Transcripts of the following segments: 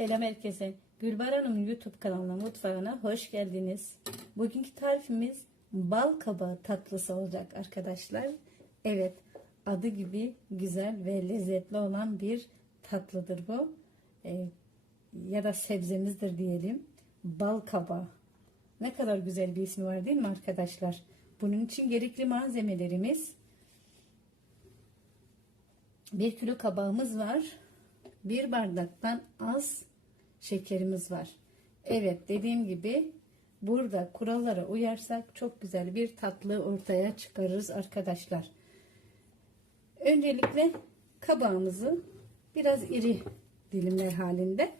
Selam herkese. Gülbar Hanım YouTube kanalına, mutfağına hoş geldiniz. Bugünkü tarifimiz bal kabağı tatlısı olacak arkadaşlar. Evet, adı gibi güzel ve lezzetli olan bir tatlıdır bu. Ee, ya da sebzemizdir diyelim. Bal kabağı. Ne kadar güzel bir ismi var değil mi arkadaşlar? Bunun için gerekli malzemelerimiz 1 kilo kabağımız var. Bir bardaktan az şekerimiz var. Evet dediğim gibi burada kurallara uyarsak çok güzel bir tatlı ortaya çıkarırız arkadaşlar. Öncelikle kabağımızı biraz iri dilimler halinde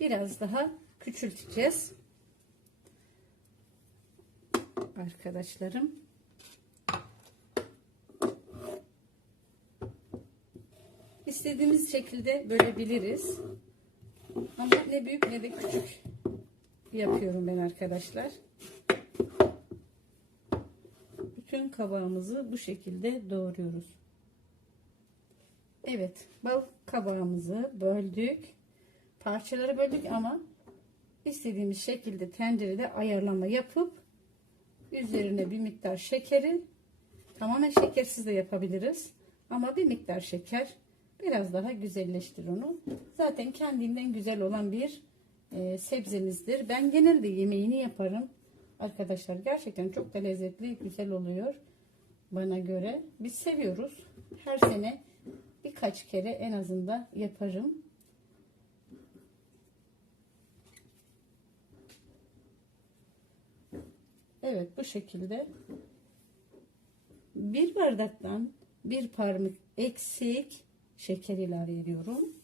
biraz daha küçülteceğiz. Arkadaşlarım İstediğimiz şekilde bölebiliriz. Ama ne büyük ne de küçük yapıyorum ben arkadaşlar. Bütün kabağımızı bu şekilde doğruyoruz. Evet, bal kabağımızı böldük. Parçaları böldük ama istediğimiz şekilde tencerede ayarlama yapıp üzerine bir miktar şekeri tamamen şekersiz de yapabiliriz. Ama bir miktar şeker Biraz daha güzelleştir onu. Zaten kendinden güzel olan bir e, sebzemizdir. Ben genelde yemeğini yaparım. Arkadaşlar gerçekten çok da lezzetli, güzel oluyor. Bana göre. Biz seviyoruz. Her sene birkaç kere en azından yaparım. Evet bu şekilde bir bardaktan bir parmak eksik şeker ilave ediyorum.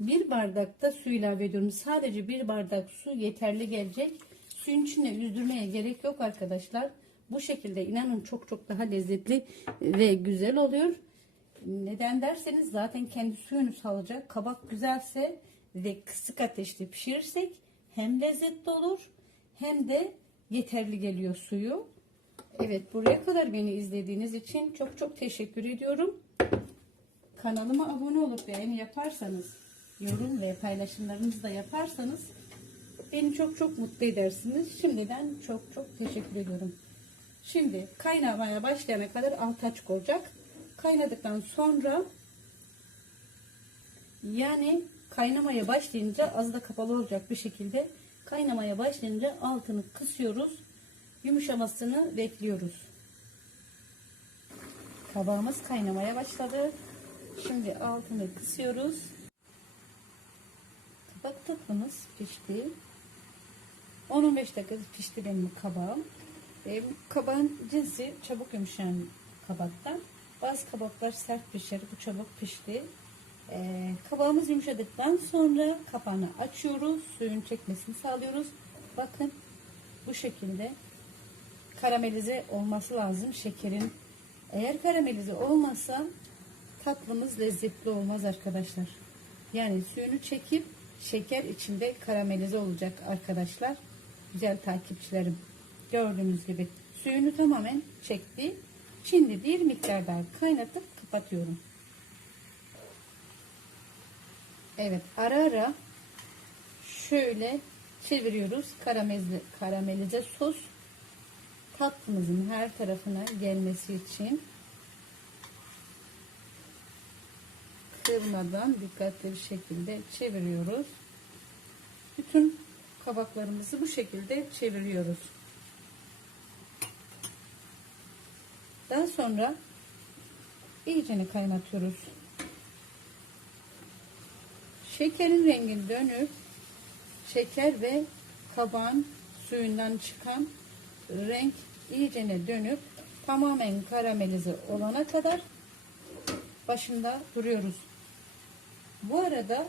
Bir bardak da su ilave ediyorum. Sadece bir bardak su yeterli gelecek. Suyun içine yüzdürmeye gerek yok arkadaşlar. Bu şekilde inanın çok çok daha lezzetli ve güzel oluyor. Neden derseniz zaten kendi suyunu salacak. Kabak güzelse ve kısık ateşte pişirirsek hem lezzetli olur hem de yeterli geliyor suyu. Evet buraya kadar beni izlediğiniz için çok çok teşekkür ediyorum. Kanalıma abone olup beğeni yaparsanız, yorum ve paylaşımlarınızı da yaparsanız beni çok çok mutlu edersiniz. Şimdiden çok çok teşekkür ediyorum. Şimdi kaynamaya başlayana kadar alt açık olacak. Kaynadıktan sonra yani kaynamaya başlayınca az da kapalı olacak bir şekilde Kaynamaya başlayınca altını kısıyoruz. Yumuşamasını bekliyoruz. Kabağımız kaynamaya başladı. Şimdi altını kısıyoruz. Kabak tatlımız pişti. 10-15 dakika pişti benim kabağım. E, kabağın cinsi çabuk yumuşayan kabaktan. Bazı kabaklar sert pişer. Bu çabuk pişti. Ee, kabağımız yumuşadıktan sonra kapağını açıyoruz. Suyun çekmesini sağlıyoruz. Bakın bu şekilde karamelize olması lazım şekerin. Eğer karamelize olmazsa tatlımız lezzetli olmaz arkadaşlar. Yani suyunu çekip şeker içinde karamelize olacak arkadaşlar. Güzel takipçilerim. Gördüğünüz gibi suyunu tamamen çekti. Şimdi bir miktar daha kaynatıp kapatıyorum. Evet ara ara şöyle çeviriyoruz. Karamelize, karamelize sos tatlımızın her tarafına gelmesi için kırmadan dikkatli bir şekilde çeviriyoruz. Bütün kabaklarımızı bu şekilde çeviriyoruz. Daha sonra iyicene kaynatıyoruz. Şekerin rengi dönüp şeker ve kabağın suyundan çıkan renk iyicene dönüp tamamen karamelize olana kadar başında duruyoruz. Bu arada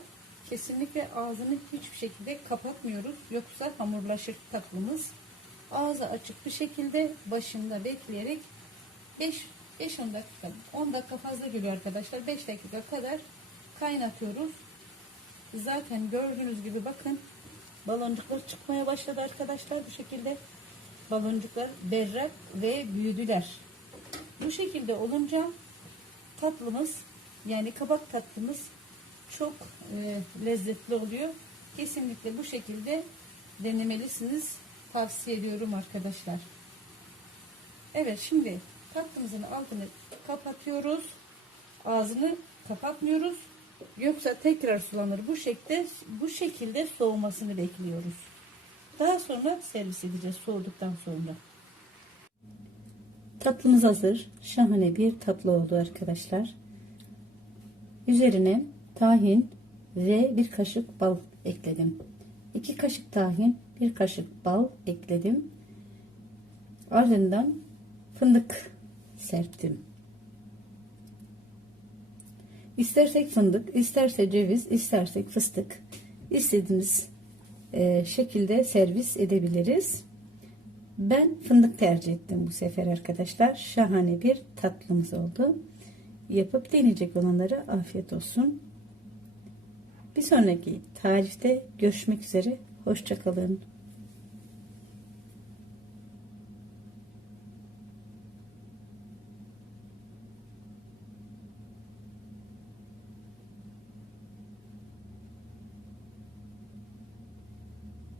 kesinlikle ağzını hiçbir şekilde kapatmıyoruz. Yoksa hamurlaşır tatlımız. Ağzı açık bir şekilde başında bekleyerek 5 5-10 dakika 10 dakika fazla geliyor arkadaşlar. 5 dakika kadar kaynatıyoruz. Zaten gördüğünüz gibi bakın baloncuklar çıkmaya başladı arkadaşlar bu şekilde. Baloncuklar berrak ve büyüdüler. Bu şekilde olunca tatlımız yani kabak tatlımız çok e, lezzetli oluyor. Kesinlikle bu şekilde denemelisiniz. Tavsiye ediyorum arkadaşlar. Evet şimdi tatlımızın altını kapatıyoruz. Ağzını kapatmıyoruz. Yoksa tekrar sulanır. Bu şekilde bu şekilde soğumasını bekliyoruz. Daha sonra servis edeceğiz soğuduktan sonra. Tatlımız hazır. Şahane bir tatlı oldu arkadaşlar. Üzerine tahin ve bir kaşık bal ekledim. 2 kaşık tahin, bir kaşık bal ekledim. Ardından fındık serptim. İstersek fındık, isterse ceviz, istersek fıstık. İstediğimiz e, şekilde servis edebiliriz. Ben fındık tercih ettim bu sefer arkadaşlar. Şahane bir tatlımız oldu. Yapıp deneyecek olanlara afiyet olsun. Bir sonraki tarifte görüşmek üzere. Hoşçakalın.